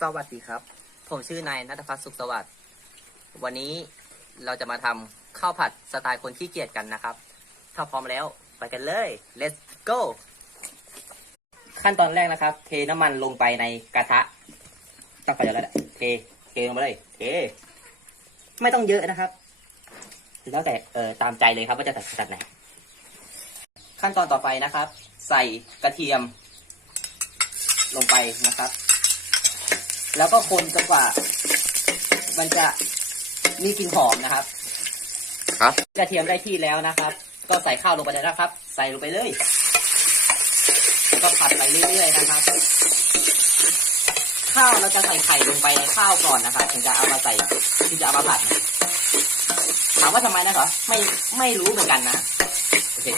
สวัสดีครับ ผมชื่อนายนัทพัฒน์สุขสวัสดิ์วันนี้เราจะมาทำข้าวผัดสไตล์คนขี้เกียจกันนะครับ ถ้าพร้อมแล้วไปกันเลย let's go ขั้นตอนแรกนะครับ เทน้ำมันลงไปในกระทะตั้งไฟแล้วแหละเทเทลงไปเลยเทไม่ต้องเยอะนะครับแล้วแต่เออตามใจเลยครับว่าจะใส่ขนาดไหนขั้นตอนต่อไปนะครับ ใส่กระเทียม ลงไปนะครับ แล้วก็คนจนกว่า มันจะมีกลิ่นหอมนะครับ ครับ กระเทียมได้ที่แล้วนะครับ ก็ใส่ข้าวลงไปเลยนะครับ ใส่ลงไปเลยแล้วก็ผัดไปเรื่อยๆนะครับ ข้าวเราจะใส่ไข่ลงไปในข้าวก่อนนะครับถึงจะเอามาใส่ถึงจะเอามาผัดนะถามว่าทำไมนะครับไม่ไม่รู้เหมือนกันนะโอเค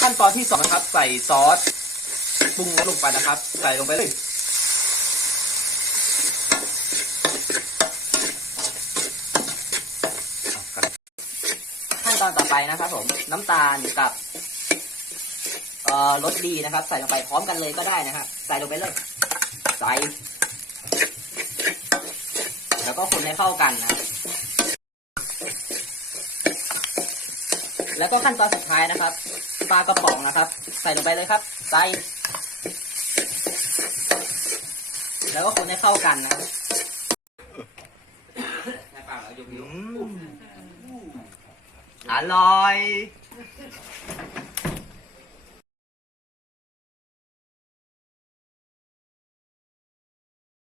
ขั้นตอนที่สองนะครับ ใส่ซอสปรุงรสลงไปนะครับ ใส่ลงไปเลย ขั้นต อนต่อไปนะครับผมน้ำตาลกับเอ่อรสดีนะครับ ใส่ลงไปพร้อมกันเลยก็ได้นะครับใส่ลงไปเลยใส่แล้วก็คนให้เข้ากันนะ แล้วก็ขั้นตอนสุดท้ายนะครับปลากระป๋องนะครับ ใส่ลงไปเลยครับ ใส่แล้วก็คนให้เข้ากันนะ อร่อย